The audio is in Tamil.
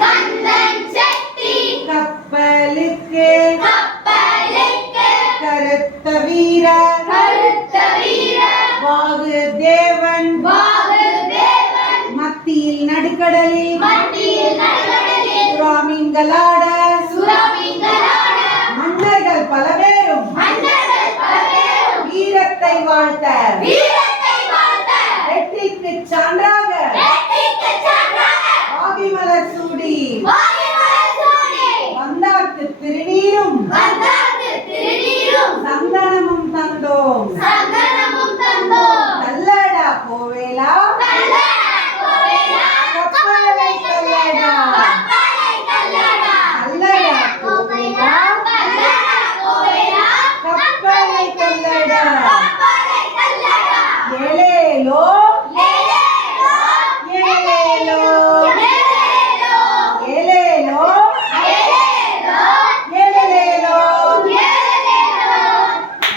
கந்தன் செட்டி கப்பலுக்கு கருத்த வீர வாகுதேவன் மத்தியில் நடுக்கடலில் சுறாமீன்களாட மன்னர்கள் பல பேரும் வீரத்தை வாழ்த்த